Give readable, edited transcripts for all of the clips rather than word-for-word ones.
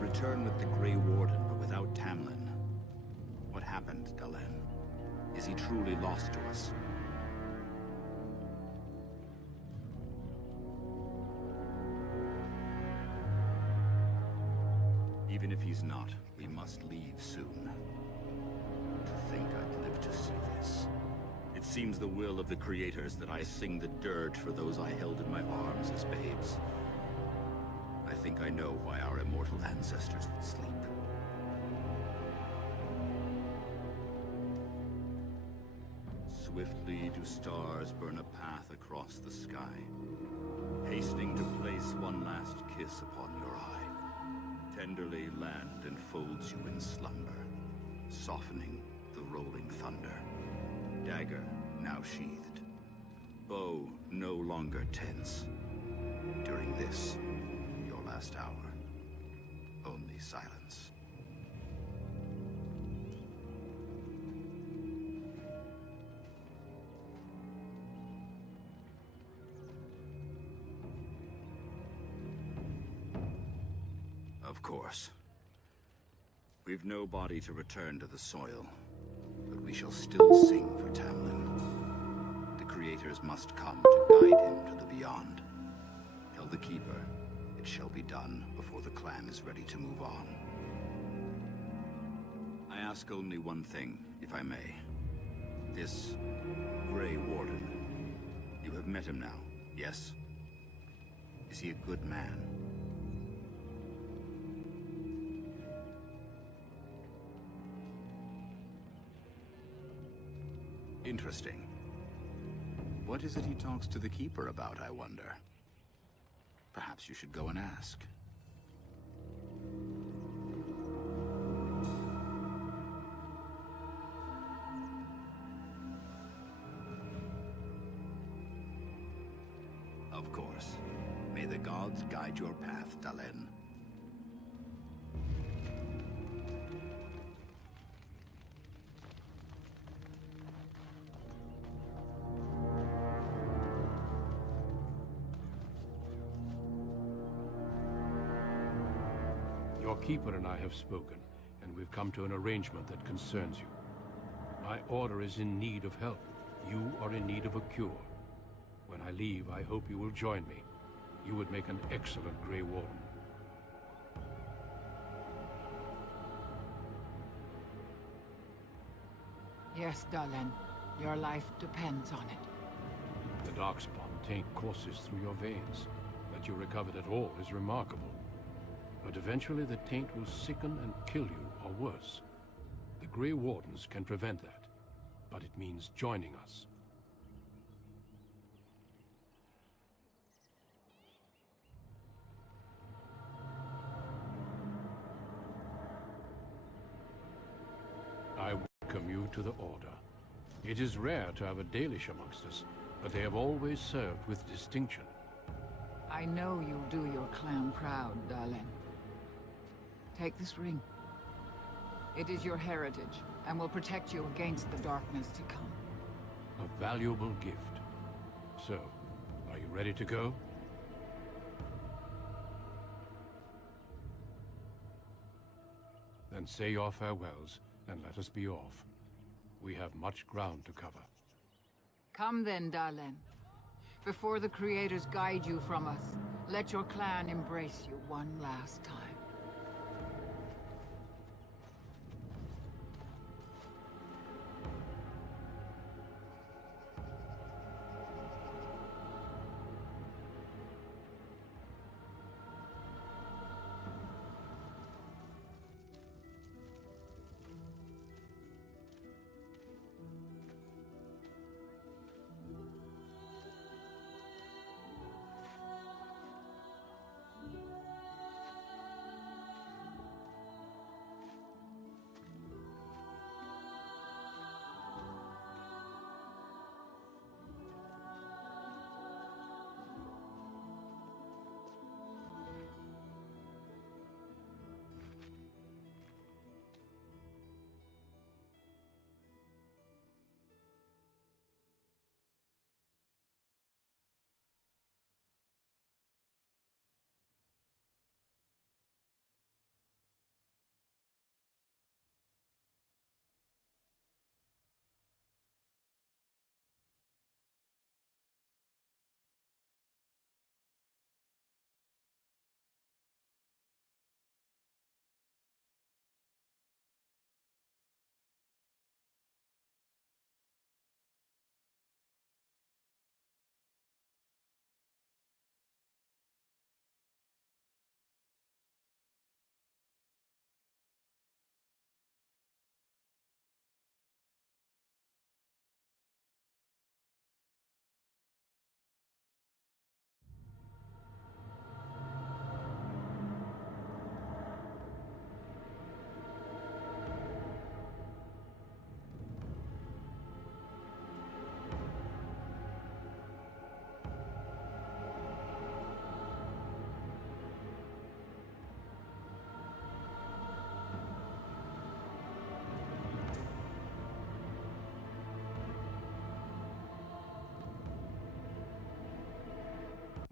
Return with the Grey Warden, but without Tamlin. What happened, Dalen? Is he truly lost to us? Even if he's not, we must leave soon. To think I'd live to see this. It seems the will of the creators that I sing the dirge for those I held in my arms as babes. I think I know why our immortal ancestors would sleep. Swiftly do stars burn a path across the sky, hastening to place one last kiss upon your eye. Tenderly land enfolds you in slumber, softening the rolling thunder. Dagger now sheathed, bow no longer tense. During this, your last hour, only silence. Of course. We've no body to return to the soil, but we shall still sing for Tamlin. The creators must come to guide him to the beyond. Tell the Keeper, it shall be done before the clan is ready to move on. I ask only one thing, if I may. This Grey Warden, you have met him now, yes? Is he a good man? Interesting. What is it he talks to the Keeper about, I wonder? Perhaps you should go and ask. Of course. May the gods guide your path, Dalen. Your Keeper and I have spoken, and we've come to an arrangement that concerns you. My order is in need of help. You are in need of a cure. When I leave, I hope you will join me. You would make an excellent Grey Warden. Yes, Dalen. Your life depends on it. The Darkspawn taint courses through your veins. That you recovered at all is remarkable. But eventually the taint will sicken and kill you, or worse. The Grey Wardens can prevent that, but it means joining us. I welcome you to the Order. It is rare to have a Dalish amongst us, but they have always served with distinction. I know you'll do your clan proud, Dalen. Take this ring. It is your heritage, and will protect you against the darkness to come. A valuable gift. So, are you ready to go? Then say your farewells, and let us be off. We have much ground to cover. Come then, Dalen. Before the creators guide you from us, let your clan embrace you one last time.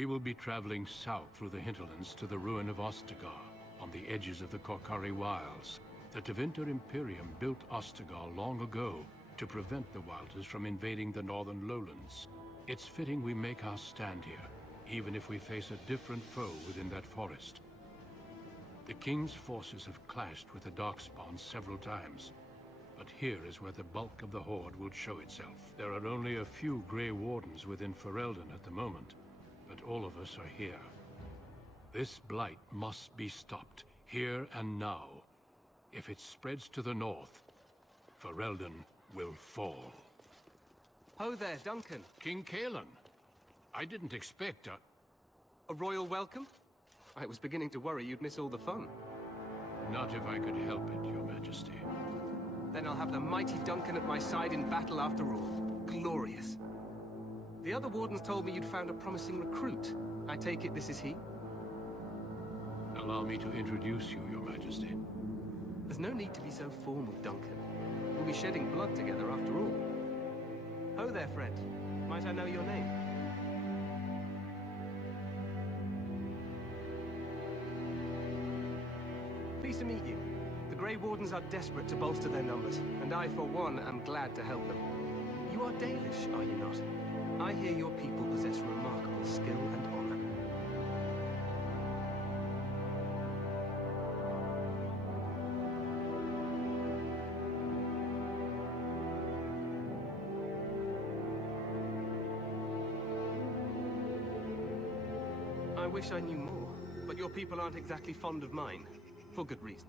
We will be traveling south through the hinterlands to the ruin of Ostagar, on the edges of the Korkari Wilds. The Tevinter Imperium built Ostagar long ago to prevent the Wilders from invading the northern lowlands. It's fitting we make our stand here, even if we face a different foe within that forest. The King's forces have clashed with the Darkspawn several times, but here is where the bulk of the Horde will show itself. There are only a few Grey Wardens within Ferelden at the moment, but all of us are here. This blight must be stopped, here and now. If it spreads to the north, Ferelden will fall. Ho there, Duncan. King Kalen, I didn't expect A royal welcome? I was beginning to worry you'd miss all the fun. Not if I could help it, Your Majesty. Then I'll have the mighty Duncan at my side in battle after all. Glorious. The other wardens told me you'd found a promising recruit. I take it this is he? Allow me to introduce you, Your Majesty. There's no need to be so formal, Duncan. We'll be shedding blood together after all. Ho there, friend. Might I know your name? Pleased to meet you. The Grey Wardens are desperate to bolster their numbers, and I, for one, am glad to help them. You are Dalish, are you not? I hear your people possess remarkable skill and honor. I wish I knew more, but your people aren't exactly fond of mine, for good reason.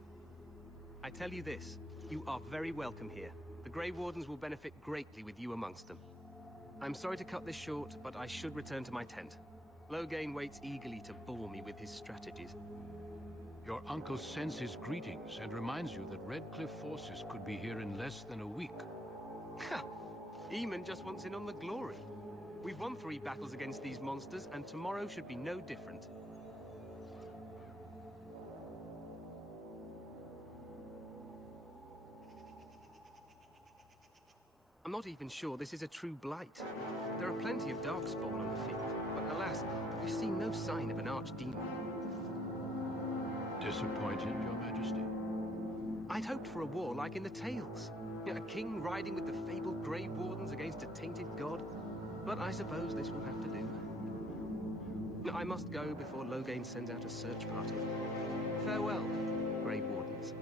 I tell you this, you are very welcome here. The Grey Wardens will benefit greatly with you amongst them. I'm sorry to cut this short, but I should return to my tent. Loghain waits eagerly to bore me with his strategies. Your uncle sends his greetings and reminds you that Redcliffe forces could be here in less than a week. Ha! Eamon just wants in on the glory. We've won 3 battles against these monsters, and tomorrow should be no different. I'm not even sure this is a true blight. There are plenty of Darkspawn on the field, but alas, we've seen no sign of an archdemon. Disappointed, Your Majesty? I'd hoped for a war like in the tales. A king riding with the fabled Grey Wardens against a tainted god. But I suppose this will have to do. I must go before Loghain sends out a search party. Farewell, Grey Wardens.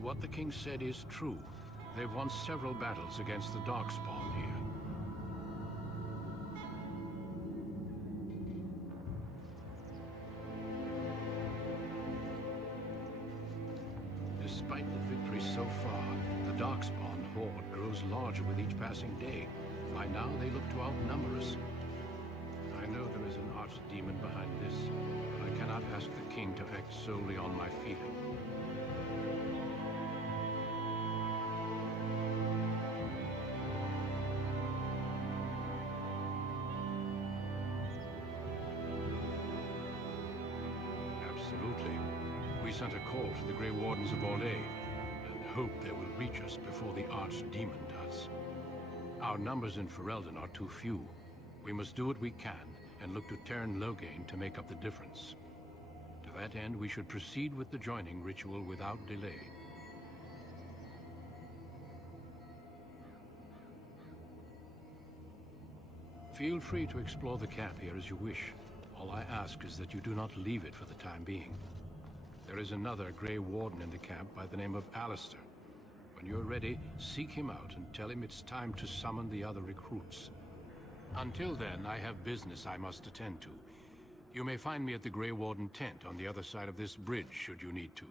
What the king said is true. They've won several battles against the Darkspawn here. Despite the victory so far, the Darkspawn horde grows larger with each passing day. By now, they look to outnumber us. I know there is an archdemon behind this, but I cannot ask the king to act solely on my feeling. Absolutely. We sent a call to the Grey Wardens of Orlais, and hope they will reach us before the Archdemon does. Our numbers in Ferelden are too few. We must do what we can, and look to Teyrn Loghain to make up the difference. To that end, we should proceed with the joining ritual without delay. Feel free to explore the camp here as you wish. All I ask is that you do not leave it for the time being. There is another Grey Warden in the camp by the name of Alistair. When you're ready, seek him out and tell him it's time to summon the other recruits. Until then, I have business I must attend to. You may find me at the Grey Warden tent on the other side of this bridge, should you need to.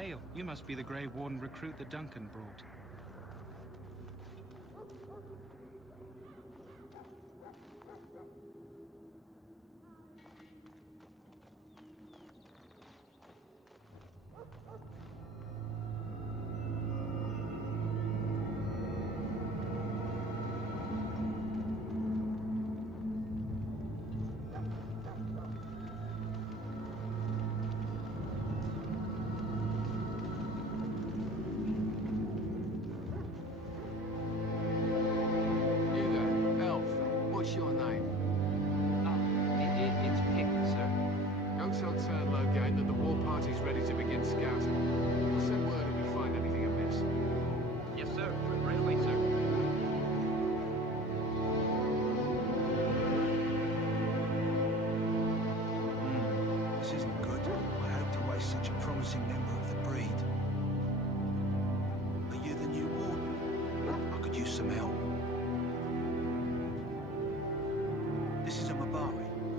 Hail, you must be the Grey Warden recruit that Duncan brought.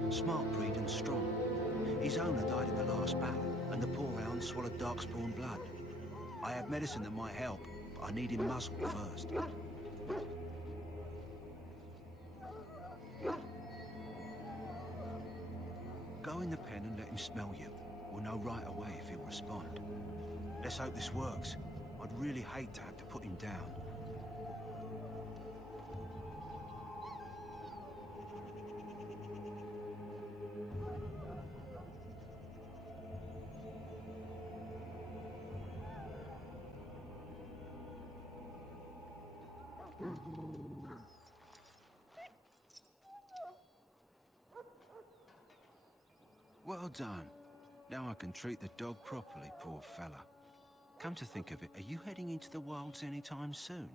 Smart breed and strong. His owner died in the last battle, and the poor hound swallowed darkspawn blood. I have medicine that might help, but I need him muzzled first. Go in the pen and let him smell you. We'll know right away if he'll respond. Let's hope this works. I'd really hate to have to put him down. Well done. Now I can treat the dog properly, poor fella. Come to think of it, are you heading into the wilds anytime soon?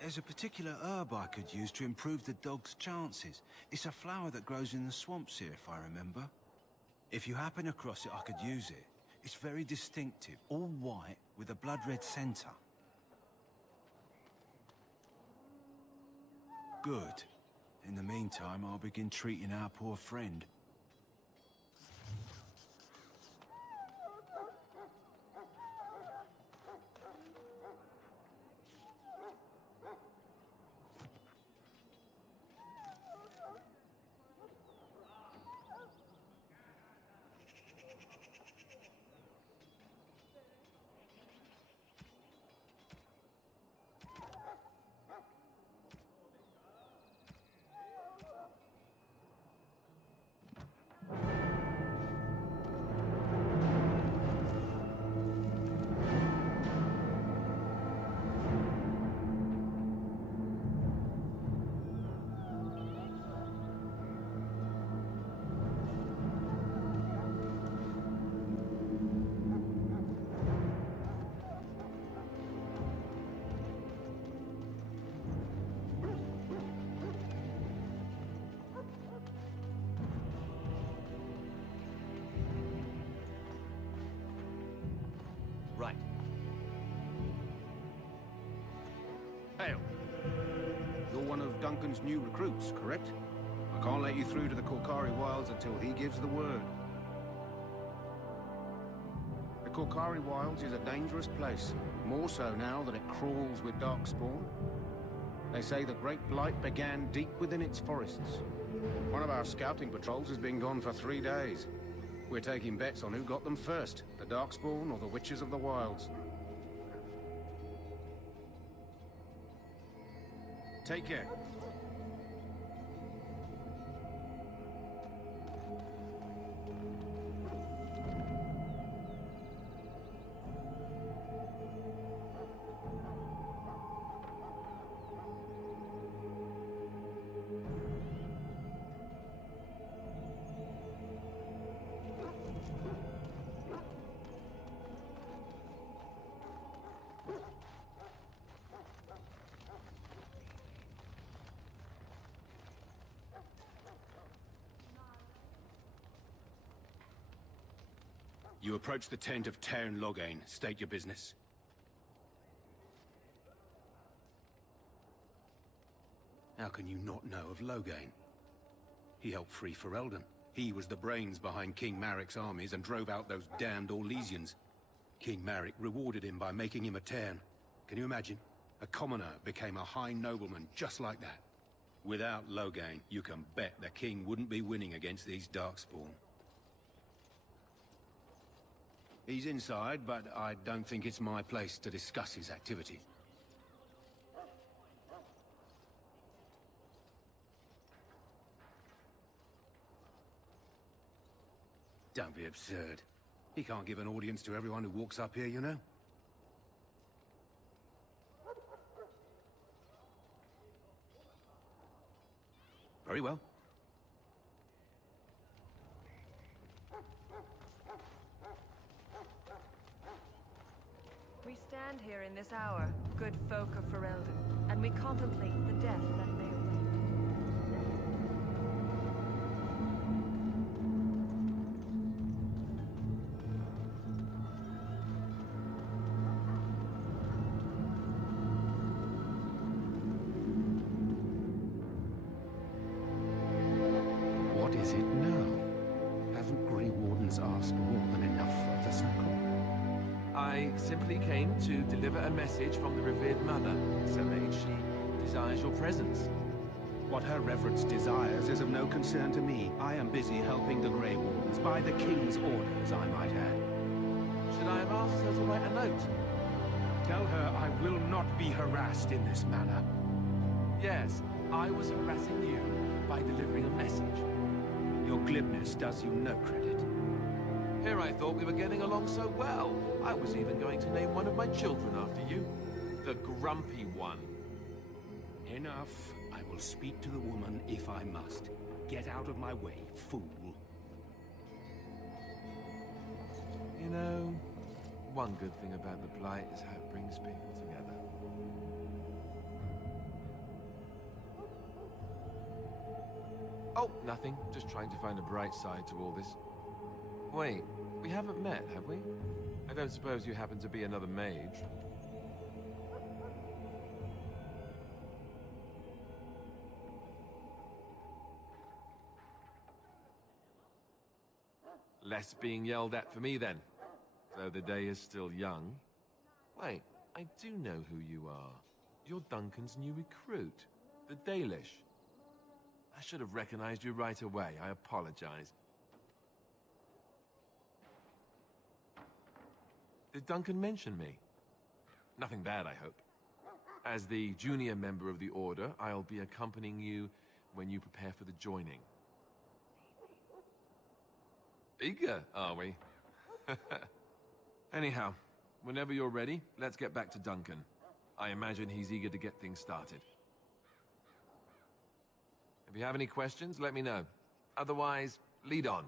There's a particular herb I could use to improve the dog's chances. It's a flower that grows in the swamps here, if I remember. If you happen across it, I could use it. It's very distinctive, all white with a blood-red centre. Good. In the meantime, I'll begin treating our poor friend. Right. Hail. You're one of Duncan's new recruits, correct? I can't let you through to the Korkari Wilds until he gives the word. The Korkari Wilds is a dangerous place, more so now that it crawls with darkspawn. They say the Great Blight began deep within its forests. One of our scouting patrols has been gone for 3 days. We're taking bets on who got them first, the Darkspawn or the Witches of the Wilds. Take care. You approach the tent of Tairn Loghain. State your business. How can you not know of Loghain? He helped free Ferelden. He was the brains behind King Marik's armies and drove out those damned Orlesians. King Marik rewarded him by making him a Tairn. Can you imagine? A commoner became a high nobleman just like that. Without Loghain, you can bet the king wouldn't be winning against these Darkspawn. He's inside, but I don't think it's my place to discuss his activity. Don't be absurd. He can't give an audience to everyone who walks up here, you know? Very well. We stand here in this hour, good folk of Ferelden, and we contemplate the death that may await. What is it now? Haven't Grey Wardens asked more than enough of the Circle? I simply came to deliver a message from the revered mother. Sir Mage, she desires your presence. What her reverence desires is of no concern to me. I am busy helping the Grey Wardens, by the King's orders, I might add. Should I have asked her to write a note? Tell her I will not be harassed in this manner. Yes, I was harassing you by delivering a message. Your glibness does you no credit. Here I thought we were getting along so well. I was even going to name one of my children after you. The Grumpy One. Enough. I will speak to the woman if I must. Get out of my way, fool. You know, one good thing about the Blight is how it brings people together. Oh, nothing. Just trying to find a bright side to all this. Wait, we haven't met, have we? I don't suppose you happen to be another mage? Less being yelled at for me, then. Though the day is still young. Wait, I do know who you are. You're Duncan's new recruit, the Dalish. I should have recognized you right away. I apologize. Did Duncan mention me? Nothing bad, I hope. As the junior member of the Order, I'll be accompanying you when you prepare for the joining. Eager, are we? Anyhow, whenever you're ready, let's get back to Duncan. I imagine he's eager to get things started. If you have any questions, let me know. Otherwise, lead on.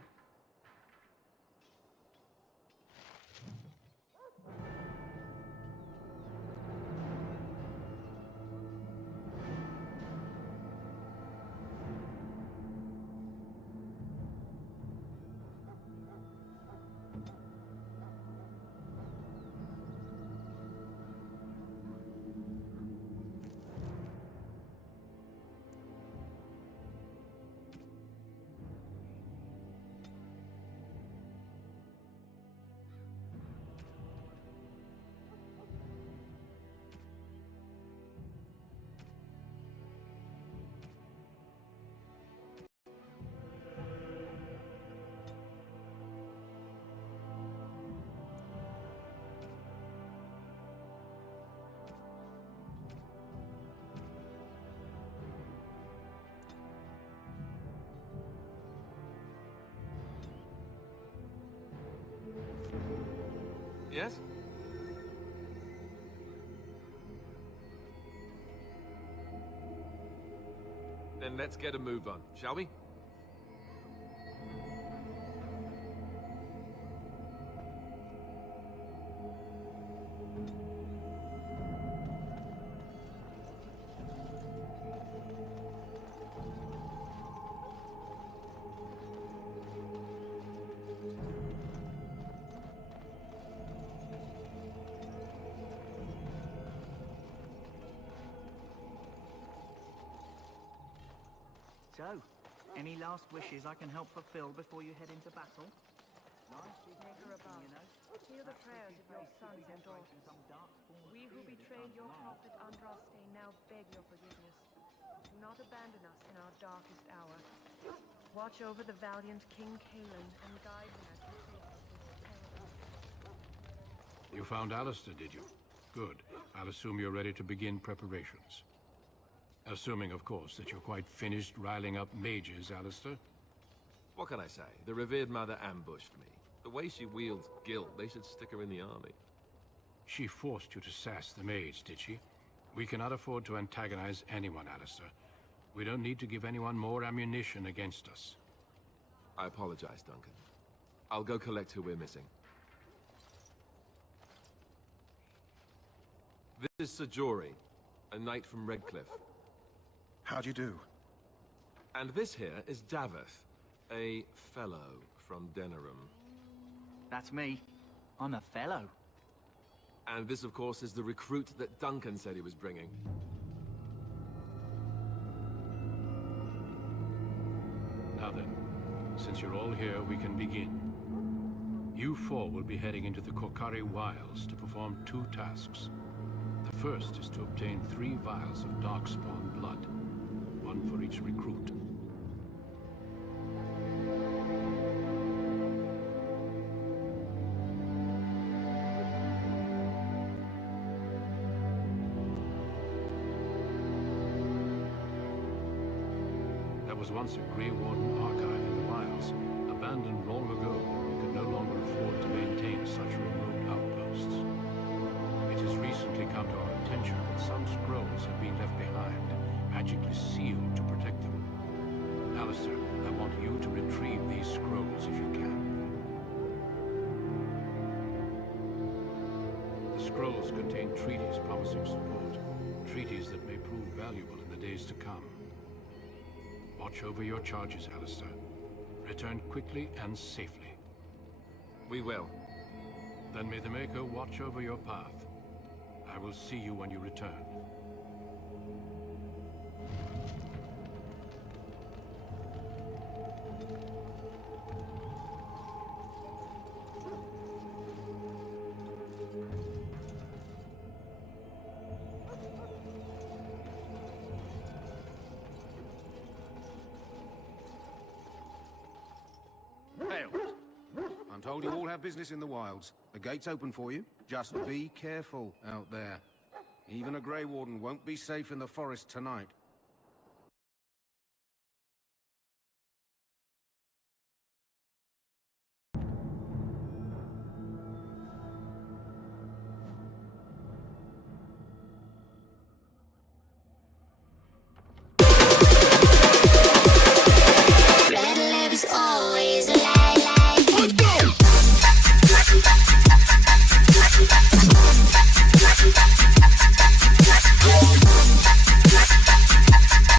Yes? Then let's get a move on, shall we? So, Any last wishes I can help fulfill before you head into battle? Make her about. Hear the prayers of your sons and daughters. We who betrayed your prophet Andraste now beg your forgiveness. Do not abandon us in our darkest hour. Watch over the valiant King Kaelin and guide him as he faces his paradise. You found Alistair, did you? Good. I'll assume you're ready to begin preparations. Assuming, of course, that you're quite finished riling up mages, Alistair. What can I say? The revered mother ambushed me. The way she wields guilt, they should stick her in the army. She forced you to sass the mage, did she? We cannot afford to antagonize anyone, Alistair. We don't need to give anyone more ammunition against us. I apologize, Duncan. I'll go collect who we're missing. This is Sir Jory, a knight from Redcliffe. How do you do? And this here is Daveth, a fellow from Denerim. That's me. I'm a fellow. And this, of course, is the recruit that Duncan said he was bringing. Now then, since you're all here, we can begin. You four will be heading into the Korcari Wilds to perform 2 tasks. The first is to obtain 3 vials of Darkspawn blood, 1 for each recruit. There was once a Grey Warden archive in the wilds, abandoned long ago. We could no longer afford to maintain such remote outposts. It has recently come to our attention that some scrolls have been left behind, magically sealed to protect them. Alistair, I want you to retrieve these scrolls if you can. The scrolls contain treaties promising support, treaties that may prove valuable in the days to come. Watch over your charges, Alistair. Return quickly and safely. We will. Then may the Maker watch over your path. I will see you when you return. I'm told you all have business in the wilds. The gate's open for you. Just be careful out there. Even a Grey Warden won't be safe in the forest tonight.